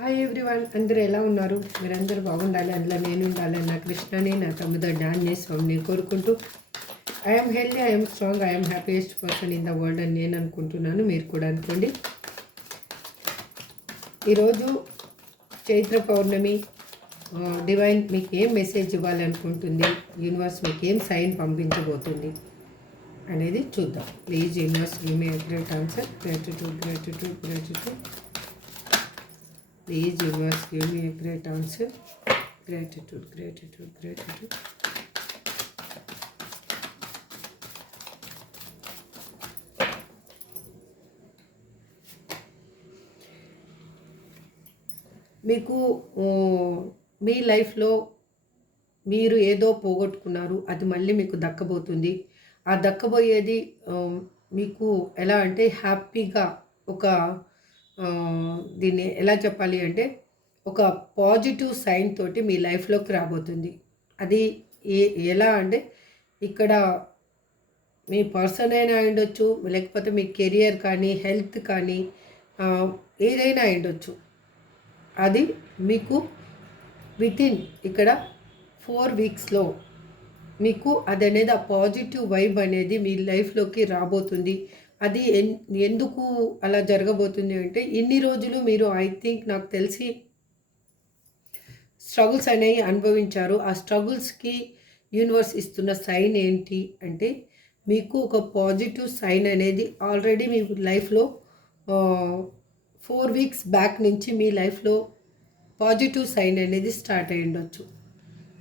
Hi everyone, అందరూ ఎలా ఉన్నారు? మీరందరూ బాగుండాలి, అందులో నేను ఉండాలి. నా కృష్ణని, నా తమ్ముడు డాన్ని, స్వామిని కోరుకుంటూ I'm healthy, I'm strong, I'm happiest person in the world అని నేను అనుకుంటున్నాను. మీరు కూడా అనుకోండి. ఈరోజు చైత్ర పౌర్ణమి. డివైన్ మీకు ఏం మెసేజ్ ఇవ్వాలనుకుంటుంది, యూనివర్స్ మీకు ఏం సైన్ పంపించబోతుంది అనేది చూద్దాం. Please universe give me a great answer. Gratitude, gratitude, gratitude. Please universe give me a great answer. Gratitude, gratitude, gratitude. మీకు మీ లైఫ్లో మీరు ఏదో పోగొట్టుకున్నారు, అది మళ్ళీ మీకు దక్కబోతుంది. ఆ దక్కబోయేది మీకు ఎలా అంటే హ్యాపీగా ఒక దీన్ని ఎలా చెప్పాలి అంటే ఒక పాజిటివ్ సైన్ తోటి మీ లైఫ్లోకి రాబోతుంది. అది ఎలా అంటే ఇక్కడ మీ పర్సన్ అయినా అయ్యుండొచ్చు, లేకపోతే మీ కెరియర్ కానీ, హెల్త్ కానీ, ఏదైనా అయ్యుండొచ్చు. అది మీకు వితిన్ ఇక్కడ 4 వీక్స్లో మీకు అది అనేది ఆ పాజిటివ్ వైబ్ అనేది మీ లైఫ్లోకి రాబోతుంది. అది ఎందుకు అలా జరగబోతుంది అంటే ఇన్ని రోజులు మీరు నాకు తెలిసి స్ట్రగుల్స్ అనేవి అనుభవించారు. ఆ స్ట్రగుల్స్కి యూనివర్స్ ఇస్తున్న సైన్ ఏంటి అంటే మీకు ఒక పాజిటివ్ సైన్ అనేది ఆల్రెడీ మీ లైఫ్లో 4 వీక్స్ బ్యాక్ నుంచి మీ లైఫ్లో పాజిటివ్ సైన్ అనేది స్టార్ట్ అయ్యి ఉండొచ్చు.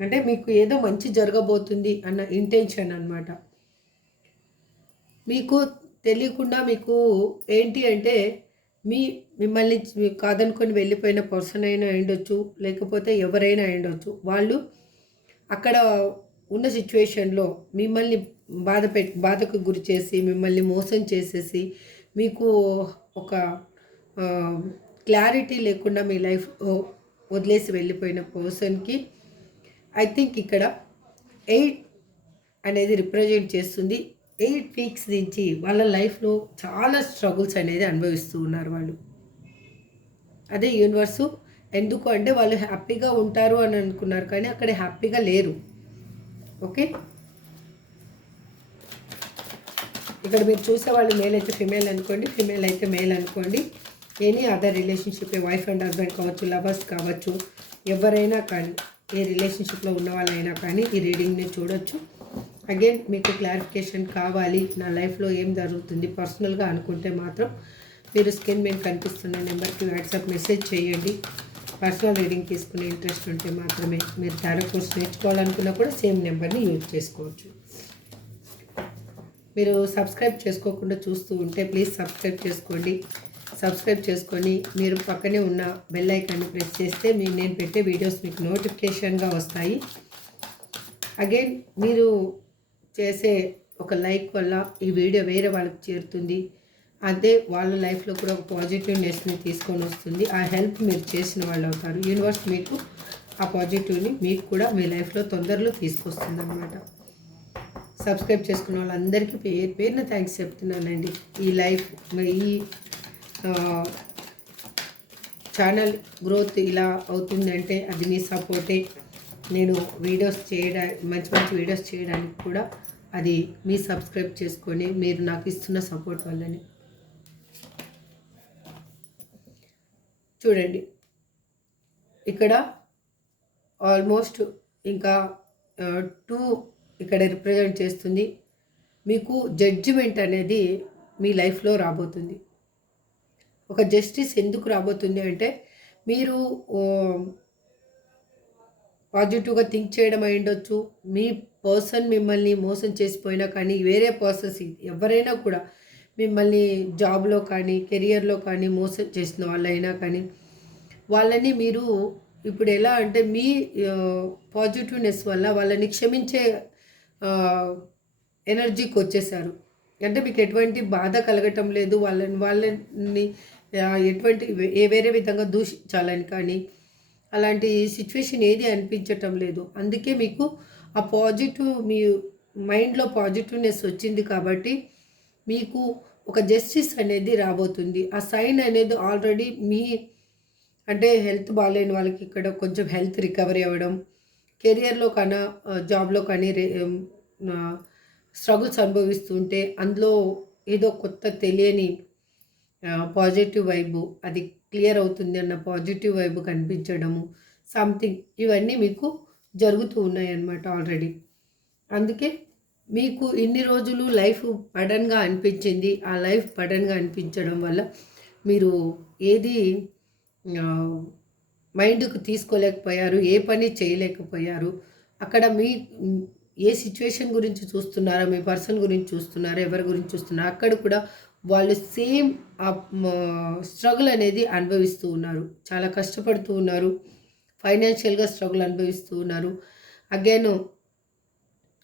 అంటే మీకు ఏదో మంచి జరగబోతుంది అన్న ఇంటెన్షన్ అనమాట. మీకు తెలియకుండా మీకు ఏంటి అంటే మిమ్మల్ని కాదనుకొని వెళ్ళిపోయిన పర్సన్ అయినా అయ్యుండొచ్చు, లేకపోతే ఎవరైనా అయ్యుండొచ్చు. వాళ్ళు అక్కడ ఉన్న సిచ్యువేషన్లో మిమ్మల్ని బాధకు గురి చేసి, మిమ్మల్ని మోసం చేసేసి, మీకు ఒక క్లారిటీ లేకుండా మీ లైఫ్ వదిలేసి వెళ్ళిపోయిన పర్సన్కి ఇక్కడ 8 అనేది రిప్రజెంట్ చేస్తుంది. 8 వీక్స్ నుంచి వాళ్ళ లైఫ్లో చాలా స్ట్రగుల్స్ అనేది అనుభవిస్తూ ఉన్నారు వాళ్ళు. అదే యూనివర్సు ఎందుకు అంటే వాళ్ళు హ్యాపీగా ఉంటారు అని అనుకున్నారు, కానీ అక్కడ హ్యాపీగా లేరు. ఓకే, ఇక్కడ మీరు చూసే వాళ్ళు మేల్ అయితే ఫిమేల్ అనుకోండి, ఫిమేల్ అయితే మేల్ అనుకోండి. Any other relationship, wife and husband కావచ్చు, లవర్స్ కావచ్చు, ఎవరైనా కానీ, ఏ రిలేషన్షిప్లో ఉన్న వాళ్ళైనా కానీ ఈ రీడింగ్ని చూడొచ్చు. అగైన్ మీకు క్లారిఫికేషన్ కావాలి, నా లైఫ్లో ఏం జరుగుతుంది పర్సనల్గా అనుకుంటే మాత్రం మీరు స్క్రీన్ మీద కనిపిస్తున్న నెంబర్కి వాట్సాప్ మెసేజ్ చేయండి. పర్సనల్ రీడింగ్ తీసుకునే ఇంట్రెస్ట్ ఉంటే మాత్రమే. మీరు టారో కోర్స్ నేర్చుకోవాలనుకున్నా కూడా సేమ్ నెంబర్ని యూజ్ చేసుకోవచ్చు. మీరు సబ్స్క్రైబ్ చేసుకోకుండా చూస్తూ ఉంటే ప్లీజ్ సబ్స్క్రైబ్ చేసుకోండి. సబ్స్క్రైబ్ చేసుకొని మీరు పక్కనే ఉన్న బెల్ ఐకాన్ని ప్రెస్ చేస్తే నేను పెట్టే వీడియోస్ మీకు నోటిఫికేషన్గా వస్తాయి. అగైన్ మీరు చేసే ఒక లైక్ వల్ల ఈ వీడియో వేరే వాళ్ళకి చేరుతుంది. అదే వాళ్ళ లైఫ్లో కూడా ఒక పాజిటివ్నెస్ని తీసుకొని వస్తుంది. ఆ హెల్ప్ మీరు చేసిన వాళ్ళు అవుతారు. యూనివర్స్ మీకు ఆ పాజిటివ్ని మీకు కూడా మీ లైఫ్లో తొందరలో తీసుకొస్తుంది అన్నమాట. సబ్స్క్రైబ్ చేసుకున్న వాళ్ళందరికీ పేరున థ్యాంక్స్ చెప్తున్నానండి. ఈ ఛానల్ గ్రోత్ ఇలా అవుతుందంటే అది మీ సపోర్టే. నేను వీడియోస్ మంచి వీడియోస్ చేయడానికి కూడా అది మీ సబ్స్క్రైబ్ చేసుకొని మీరు నాకు ఇస్తున్న సపోర్ట్ వల్లనే. చూడండి, ఇక్కడ ఆల్మోస్ట్ ఇంకా 2 ఇక్కడ రిప్రజెంట్ చేస్తుంది. మీకు జడ్జిమెంట్ అనేది మీ లైఫ్లో రాబోతుంది. ఒక జస్టిస్ ఎందుకు రాబోతుంది అంటే మీరు పాజిటివ్గా థింక్ చేయడం అయి ఉండొచ్చు. మీ పర్సన్ మిమ్మల్ని మోసం చేసిపోయినా కానీ, వేరే పర్సన్స్ ఎవరైనా కూడా మిమ్మల్ని జాబ్లో కానీ, కెరియర్లో కానీ మోసం చేసిన వాళ్ళైనా కానీ, వాళ్ళని మీరు ఇప్పుడు ఎలా అంటే మీ పాజిటివ్నెస్ వల్ల వాళ్ళని క్షమించే ఎనర్జీకి వచ్చేసారు. అంటే మీకు ఎటువంటి బాధ కలగటం లేదు. వాళ్ళని ఎటువంటి వేరే విధంగా దూషించాలని కానీ అలాంటి సిచ్యువేషన్ ఏది అనిపించటం లేదు. అందుకే మీకు ఆ పాజిటివ్ మీ మైండ్లో పాజిటివ్నెస్ వచ్చింది కాబట్టి మీకు ఒక జస్టిస్ అనేది రాబోతుంది. ఆ సైన్ అనేది ఆల్రెడీ మీ అంటే హెల్త్ బాగాలేని వాళ్ళకి ఇక్కడ కొంచెం హెల్త్ రికవరీ అవ్వడం, కెరియర్‌లో కన్నా జాబ్‌లో కానీ స్ట్రగుల్స్ అనుభవిస్తుంటే అందులో ఏదో కొత్త తెలియని పాజిటివ్ వైబు అది క్లియర్ అవుతుంది అన్న పాజిటివ్ వైబు కనిపించడము, సంథింగ్ ఇవన్నీ మీకు జరుగుతూ ఉన్నాయన్నమాట ఆల్రెడీ. అందుకే మీకు ఇన్ని రోజులు లైఫ్ బర్డెన్‌గా అనిపించింది. ఆ లైఫ్ బర్డెన్‌గా అనిపించడం వల్ల మీరు ఏది ఆహ్, మైండ్‌కు తీసుకోలేకపోయారు. ఏ పని చేయలేకపోయారు. అక్కడ ఏ సిట్యుయేషన్ గురించి చూస్తున్నారో, మీ పర్సన్ గురించి చూస్తున్నారో, ఎవరి గురించి చూస్తున్నారో అక్కడ కూడా వాళ్ళు సేమ్ స్ట్రగుల్ అనేది అనుభవిస్తూ ఉన్నారు. చాలా కష్టపడుతూ ఉన్నారు. ఫైనాన్షియల్‌గా స్ట్రగుల్ అనుభవిస్తూ ఉన్నారు. అగైన్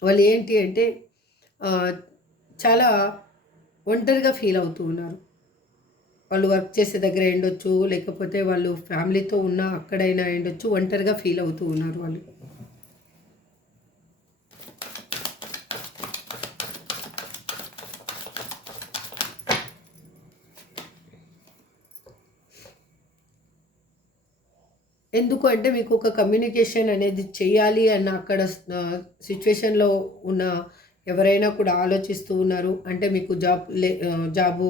వాళ్ళు ఏంటి అంటే ఆహ్, చాలా ఒంటరిగా ఫీల్ అవుతూ ఉన్నారు. వాళ్ళు వర్క్ చేసే దగ్గర అయ్యుండొచ్చు, లేకపోతే వాళ్ళు ఫ్యామిలీతో ఉన్న అక్కడైనా అయ్యుండొచ్చు. ఒంటరిగా ఫీల్ అవుతూ ఉన్నారు వాళ్ళు. ఎందుకు అంటే మీకు ఒక కమ్యూనికేషన్ అనేది చేయాలి అన్న అక్కడ సిట్యుయేషన్‌లో ఉన్న ఎవరైనా కూడా ఆలోచిస్తూ ఉన్నారు. అంటే మీకు జాబు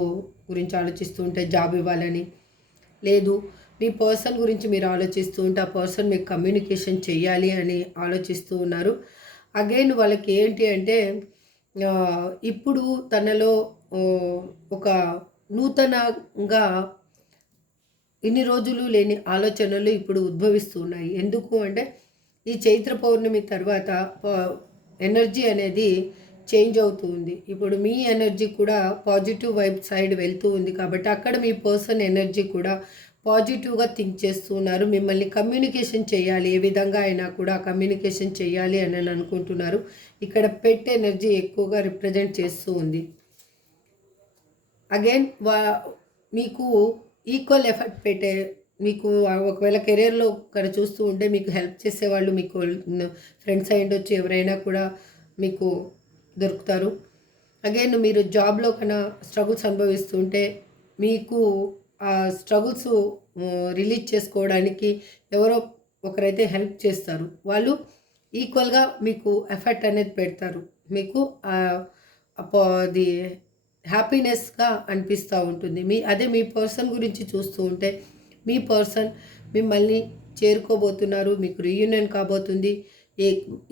గురించి ఆలోచిస్తూ ఉంటే జాబ్ ఇవ్వాలని, లేదు మీ పర్సన్ గురించి మీరు ఆలోచిస్తూ ఉంటే ఆ పర్సన్ మీకు కమ్యూనికేషన్ చెయ్యాలి అని ఆలోచిస్తూ ఉన్నారు. అగైన్ వాళ్ళకి ఏంటి అంటే ఇప్పుడు తనలో ఆహ్, ఒక నూతనంగా ఇన్ని రోజులు లేని ఆలోచనలు ఇప్పుడు ఉద్భవిస్తూ ఉన్నాయి. ఎందుకు అంటే ఈ చైత్ర పౌర్ణమి తర్వాత ప ఎనర్జీ అనేది చేంజ్ అవుతూ ఉంది. ఇప్పుడు మీ ఎనర్జీ కూడా పాజిటివ్ వైబ్ సైడ్ వెళ్తూ ఉంది కాబట్టి అక్కడ మీ పర్సన్ ఎనర్జీ కూడా పాజిటివ్‌గా థింక్ చేస్తూ ఉన్నారు. మిమ్మల్ని కమ్యూనికేషన్ చేయాలి. ఏ విధంగా అయినా కూడా కమ్యూనికేషన్ చేయాలి అని అనుకుంటున్నారు. ఇక్కడ పెట్ ఎనర్జీ ఎక్కువగా రిప్రజెంట్ చేస్తూ ఉంది. అగైన్ మీకు ఈక్వల్ ఎఫర్ట్ మీకు ఒకవేళ కెరియర్‌లో ఇక్కడ చూస్తూ ఉంటే మీకు హెల్ప్ చేసేవాళ్ళు మీకు ఫ్రెండ్స్ అయ్యుండొచ్చు. ఎవరైనా కూడా మీకు దొరుకుతారు. అగైన్ మీరు జాబ్‌లో కన్నా స్ట్రగుల్స్ అనుభవిస్తూ ఉంటే మీకు ఆ స్ట్రగుల్స్ రిలీజ్ చేసుకోవడానికి ఎవరో ఒకరైతే హెల్ప్ చేస్తారు. వాళ్ళు ఈక్వల్‌గా మీకు ఎఫర్ట్ అనేది పెడతారు. మీకు అది హ్యాపీనెస్‌గా అనిపిస్తూ ఉంటుంది. అదే మీ పర్సన్ గురించి చూస్తూ ఉంటే, మీ పర్సన్ మిమ్మల్ని చేరుకోబోతున్నారు. మీకు రీయూనియన్ కాబోతుంది. ఏ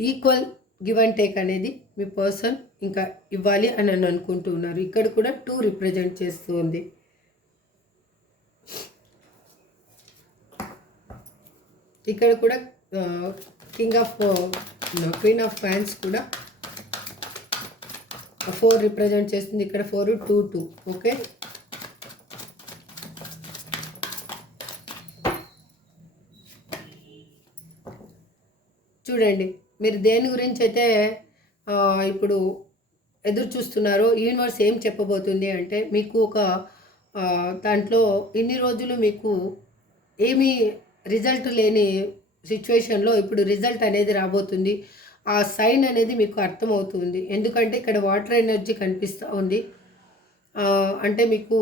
ఈక్వల్ గివ్ అండ్ టేక్ అనేది మీ పర్సన్ ఇంకా ఇవ్వాలి అని అనుకుంటూ ఉన్నారు. ఇక్కడ కూడా 2 రిప్రజెంట్ చేస్తూ ఉంది. ఇక్కడ కూడా king of queen of fans కూడా 4 రిప్రజెంట్ చేస్తుంది. ఇక్కడ 4, 2, 2 ఓకే. చూడండి మీరు దేని గురించి అయితే ఇప్పుడు ఎదురు చూస్తున్నారో యూనివర్స్ ఏం చెప్పబోతుంది అంటే మీకు ఒక దాంట్లో ఇన్ని రోజులు మీకు ఏమీ రిజల్ట్ లేని సిచ్యువేషన్లో ఇప్పుడు రిజల్ట్ అనేది రాబోతుంది. ఆ సైన్ అనేది మీకు అర్థమవుతుంది. ఎందుకంటే ఇక్కడ వాటర్ ఎనర్జీ కనిపిస్తూ ఉంది. అంటే మీకు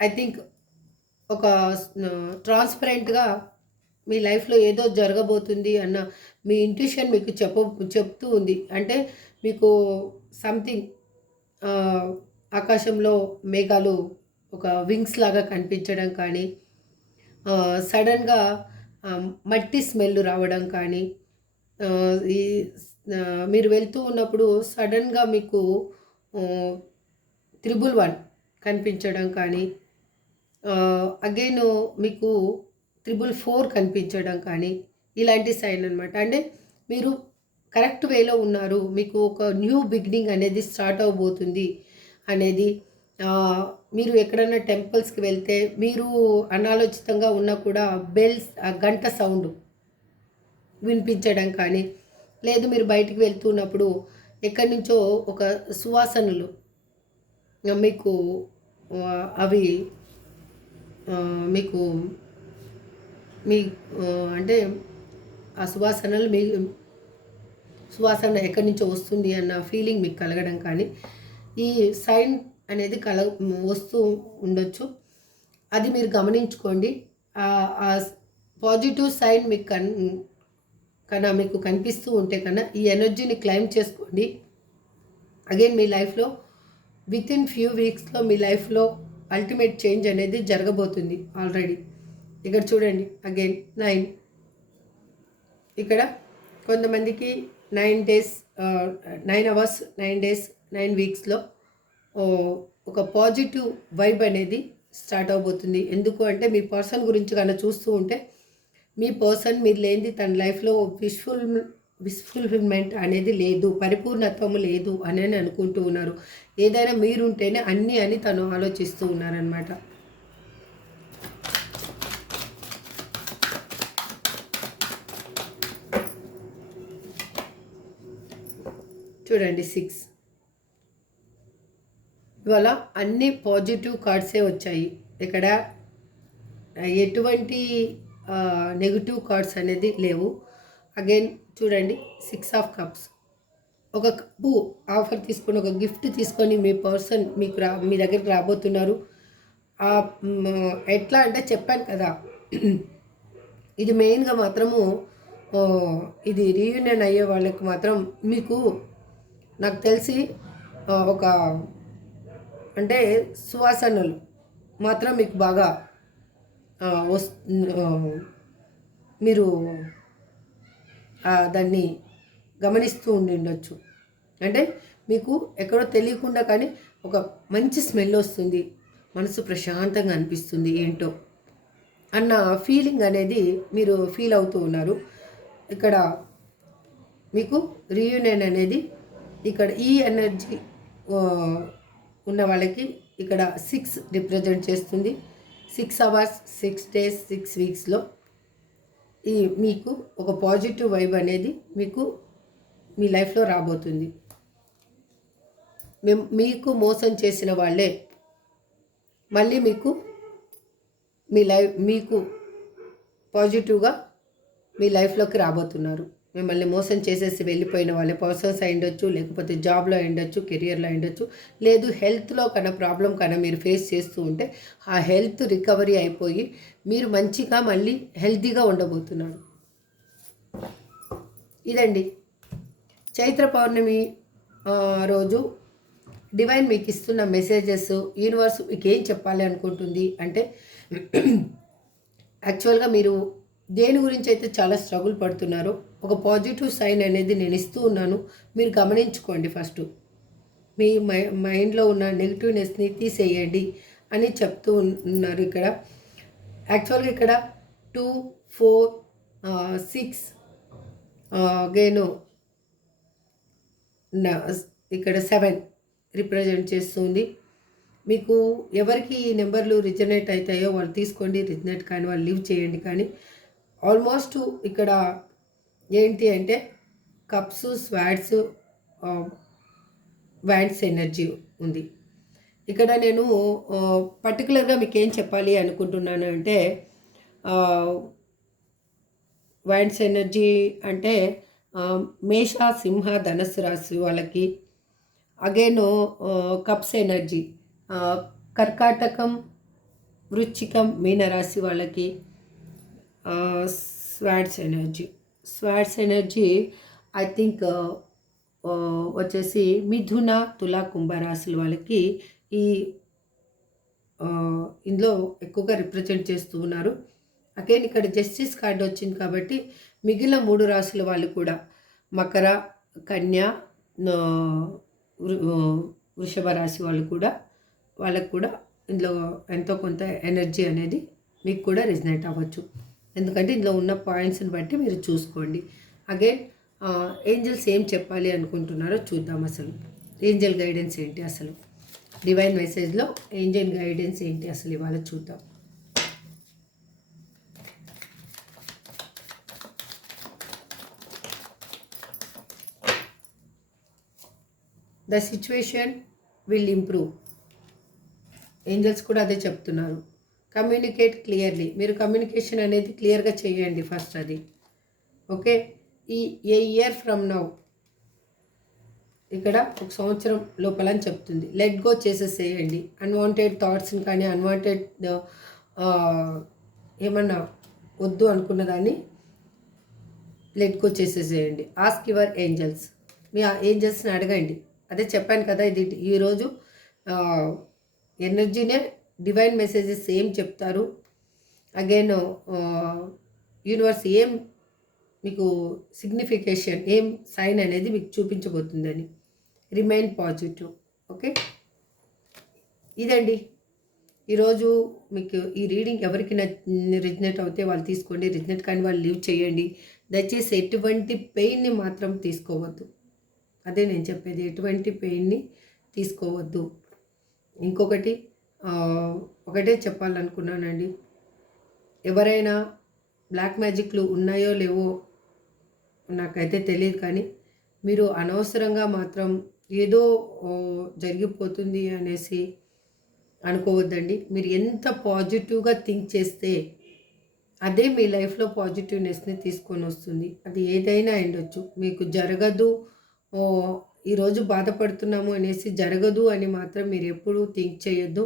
ఐ థింక్ ఒక ట్రాన్స్పరెంట్‌గా మీ లైఫ్‌లో ఏదో జరగబోతుంది అన్న మీ ఇంట్యూషన్ మీకు చెప్తూ ఉంది. అంటే మీకు సంథింగ్ ఆకాశంలో మేఘాలు ఒక వింగ్స్ లాగా కనిపించడం కానీ, సడన్‌గా మట్టి స్మెల్ రావడం కానీ, ఈ మీరు వెళ్తూ ఉన్నప్పుడు సడన్‌గా మీకు 111 కనిపించడం కానీ, అగైన్ మీకు 444 కనిపించడం కానీ, ఇలాంటి సైన్ అనమాట. అంటే మీరు కరెక్ట్ వేలో ఉన్నారు. మీకు ఒక న్యూ బిగినింగ్ అనేది స్టార్ట్ అవ్వబోతుంది అనేది. మీరు ఎక్కడన్నా టెంపుల్స్‌కి వెళ్తే మీరు అనాలోచితంగా ఉన్నా కూడా బెల్స్ గంట సౌండ్ వినిపించడం కానీ, లేదు మీరు బయటికి వెళ్తున్నప్పుడు ఎక్కడి నుంచో ఒక సువాసనలు మీకు అవి మీకు మీ అంటే ఆ సువాసన ఎక్కడి నుంచో వస్తుంది అన్న ఫీలింగ్ మీకు కలగడం కానీ, ఈ సైన్ అనేది వస్తూ ఉండొచ్చు. అది మీరు గమనించుకోండి. ఆ పాజిటివ్ సైన్ మీకు కనిపిస్తూ ఉంటే కన్నా ఈ ఎనర్జీని క్లైమ్ చేసుకోండి. అగైన్ మీ లైఫ్లో వితిన్ ఫ్యూ వీక్స్లో మీ లైఫ్లో అల్టిమేట్ చేంజ్ అనేది జరగబోతుంది ఆల్రెడీ. ఇక్కడ చూడండి అగైన్ 9. ఇక్కడ కొంతమందికి 9 డేస్ 9 అవర్స్ 9 డేస్ 9 వీక్స్లో ఒక పాజిటివ్ వైబ్ అనేది స్టార్ట్ అవబోతుంది. ఎందుకు అంటే మీ పర్సన్ గురించి కన్నా చూస్తూ ఉంటే మీ పర్సన్ మీరు లేనిది తన లైఫ్లో విస్ఫుల్ఫిల్మెంట్ అనేది లేదు, పరిపూర్ణత్వం లేదు అని అనుకుంటూ ఉన్నారు. ఏదైనా మీరుంటేనే అన్నీ అని తను ఆలోచిస్తూ ఉన్నారనమాట. చూడండి 6. ఇవాళ అన్ని పాజిటివ్ కార్డ్సే వచ్చాయి. ఇక్కడ ఎటువంటి నెగిటివ్ కార్డ్స్ అనేది లేవు. అగైన్ చూడండి 6 ఆఫ్ కప్స్. ఒక కప్పు ఆఫర్ తీసుకొని ఒక గిఫ్ట్ తీసుకొని మీ పర్సన్ మీ దగ్గరికి రాబోతున్నారు. ఎట్లా అంటే చెప్పాను కదా, ఇది మెయిన్గా మాత్రము ఇది రీయూనియన్ అయ్యే వాళ్ళకి మాత్రం మీకు నాకు తెలిసి ఒక అంటే సువాసనలు మాత్రం మీకు బాగా మీరు దాన్ని గమనిస్తూ ఉండొచ్చు. అంటే మీకు ఎక్కడో తెలియకుండా కానీ ఒక మంచి స్మెల్ వస్తుంది, మనసు ప్రశాంతంగా అనిపిస్తుంది ఏంటో అన్న ఫీలింగ్ అనేది మీరు ఫీల్ అవుతూ ఉన్నారు. ఇక్కడ మీకు రీయూనియన్ అనేది ఇక్కడ ఈ ఎనర్జీ ఉన్న వాళ్ళకి ఇక్కడ 6 రిప్రజెంట్ చేస్తుంది. 6 అవర్స్ 6 డేస్ 6 వీక్స్లో మీకు ఒక పాజిటివ్ వైబ్ అనేది మీకు మీ లైఫ్లో రాబోతుంది. మీకు మోసం చేసిన వాళ్ళే మళ్ళీ మీకు పాజిటివ్గా మీ లైఫ్లోకి రాబోతున్నారు. మిమ్మల్ని మోసం చేసేసి వెళ్ళిపోయిన వాళ్ళే పర్సన్స్ అయి ఉండొచ్చు, లేకపోతే జాబ్లో అయి ఉండొచ్చు, కెరియర్లో అయి ఉండొచ్చు, లేదు హెల్త్లో కన్నా ప్రాబ్లం కన్నా మీరు ఫేస్ చేస్తూ ఉంటే ఆ హెల్త్ రికవరీ అయిపోయి మీరు మంచిగా మళ్ళీ హెల్తీగా ఉండబోతున్నారు. ఇదండి చైత్ర పౌర్ణమి రోజు డివైన్ మీకు ఇస్తున్న మెసేజెస్. యూనివర్స్ మీకు ఏం చెప్పాలి అనుకుంటుంది అంటే, యాక్చువల్గా మీరు దేని గురించి అయితే చాలా స్ట్రగుల్ పడుతున్నారో ఒక పాజిటివ్ సైన్ అనేది నేను ఇస్తూ ఉన్నాను. మీరు గమనించుకోండి. ఫస్ట్ మీ మైండ్లో ఉన్న నెగిటివ్నెస్ని తీసేయండి అని చెప్తూ ఉన్నారు. ఇక్కడ యాక్చువల్గా ఇక్కడ 2, 4, 6 అగైన్ ఇక్కడ 7 రిప్రజెంట్ చేస్తుంది. మీకు ఎవరికి ఈ నెంబర్లు రిజనేట్ అవుతాయో వాళ్ళు తీసుకోండి, రిజనేట్ కానీ వాళ్ళు లీవ్ చేయండి. కానీ ఆల్మోస్ట్ ఇక్కడ ఏంటి అంటే కప్స్, స్వాడ్స్, వ్యాండ్స్ ఎనర్జీ ఉంది. ఇక్కడ నేను పర్టికులర్గా మీకు ఏం చెప్పాలి అనుకుంటున్నాను అంటే, వ్యాండ్స్ ఎనర్జీ అంటే మేష, సింహ, ధనస్సు రాశి వాళ్ళకి. అగైన్ కప్స్ ఎనర్జీ కర్కాటకం, వృశ్చికం, మీనరాశి వాళ్ళకి. స్వాడ్స్ ఎనర్జీ ఐ థింక్ వచ్చేసి మిథున, తుల, కుంభరాశుల వాళ్ళకి ఈ ఇందులో ఎక్కువగా రిప్రజెంట్ చేస్తూ ఉన్నారు. అగైన్ ఇక్కడ జస్టిస్ కార్డు వచ్చింది కాబట్టి మిగిలిన 3 రాశుల వాళ్ళు కూడా మకర, కన్య, వృషభ రాశి వాళ్ళకు కూడా ఇందులో ఎంతో కొంత ఎనర్జీ అనేది మీకు కూడా రిజనేట్ అవ్వచ్చు. ఎందుకంటే ఇందులో ఉన్న పాయింట్స్ని బట్టి మీరు చూసుకోండి. అగైన్ ఏంజల్స్ ఏం చెప్పాలి అనుకుంటున్నారో చూద్దాం. అసలు ఏంజల్ గైడెన్స్ ఏంటి, అసలు డివైన్ మెసేజ్లో ఏంజల్ గైడెన్స్ ఏంటి అసలు ఇవాళ చూద్దాం. The situation will improve. Angels కూడా అదే చెప్తున్నారు. Communicate clearly. మీరు కమ్యూనికేషన్ అనేది క్లియర్గా చేయండి ఫస్ట్. అది okay. A year from now ఇక్కడ 1 సంవత్సరం లోపల అని చెప్తుంది. లెట్ గో చేసేసేయండి. అన్వాంటెడ్ థాట్స్ని కానీ అన్వాంటెడ్ ఏమన్నా వద్దు అనుకున్న దాన్ని లెట్ గో చేసేసేయండి. Ask your angels. మీ ఏంజల్స్ని అడగండి. అదే చెప్పాను కదా, ఇది ఈరోజు ఎనర్జీనే డివైన్ మెసేజెస్ ఏం చెప్తారు, అగైన్ యూనివర్స్ ఏం మీకు సిగ్నిఫికేషన్, ఏం సైన్ అనేది మీకు చూపించబోతుందని. Remain positive. ఓకే, ఇదండి ఈరోజు మీకు ఈ రీడింగ్. ఎవరికి రిజనేట్ అవుతే వాళ్ళు తీసుకోండి, రిజనేట్ కానీ వాళ్ళు లీవ్ చేయండి. దయచేసి ఎటువంటి పెయిన్ని మాత్రం తీసుకోవద్దు. అదే నేను చెప్పేది, ఎటువంటి పెయిన్ని తీసుకోవద్దు. ఇంకొకటి ఒకటే చెప్పాలనుకున్నానండి, ఎవరైనా బ్లాక్ మ్యాజిక్లు ఉన్నాయో లేవో నాకైతే తెలియదు, కానీ మీరు అనవసరంగా మాత్రం ఏదో జరిగిపోతుంది అనేసి అనుకోవద్దండి. మీరు ఎంత పాజిటివ్గా థింక్ చేస్తే అదే మీ లైఫ్లో పాజిటివ్నెస్ని తీసుకొని వస్తుంది. అది ఏదైనా అయ్యుండొచ్చు. మీకు జరగదు, ఈరోజు బాధపడుతున్నాము అనేసి జరగదు అని మాత్రం మీరు ఎప్పుడూ థింక్ చేయొద్దు.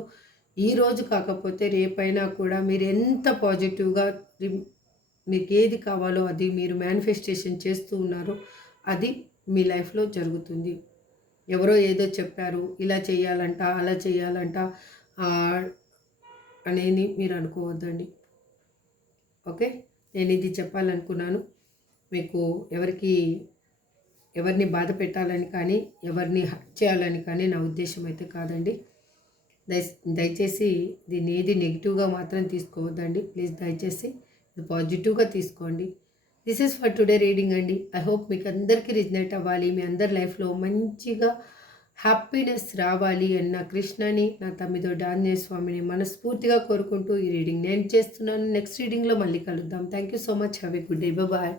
ఈరోజు కాకపోతే రేపైనా కూడా మీరు ఎంత పాజిటివ్గా మీకు ఏది కావాలో అది మీరు మేనిఫెస్టేషన్ చేస్తూ ఉన్నారో అది మీ లైఫ్లో జరుగుతుంది. ఎవరో ఏదో చెప్పారు, ఇలా చేయాలంట, అలా చేయాలంట అనేది మీరు అనుకోవద్దండి. ఓకే, నేను ఇది చెప్పాలనుకున్నాను. మీకు ఎవరిని బాధ పెట్టాలని కానీ ఎవరిని హర్ట్ చేయాలని కానీ నా ఉద్దేశం అయితే కాదండి. దయచేసి దీన్ని ఏది నెగిటివ్గా మాత్రం తీసుకోవద్దండి ప్లీజ్. దయచేసి ఇది పాజిటివ్గా తీసుకోండి. This is for today reading అండి. ఐ హోప్ మీకు అందరికీ రిజనేట్ అవ్వాలి, మీ అందరి లైఫ్లో మంచిగా హ్యాపీనెస్ రావాలి అన్న కృష్ణని, నా తమ్మిదో ఆంజనేయ స్వామిని మనస్ఫూర్తిగా కోరుకుంటూ ఈ రీడింగ్ నేను చేస్తున్నాను. నెక్స్ట్ రీడింగ్లో మళ్ళీ కలుద్దాం. Thank you so much. Have a good day. Bye.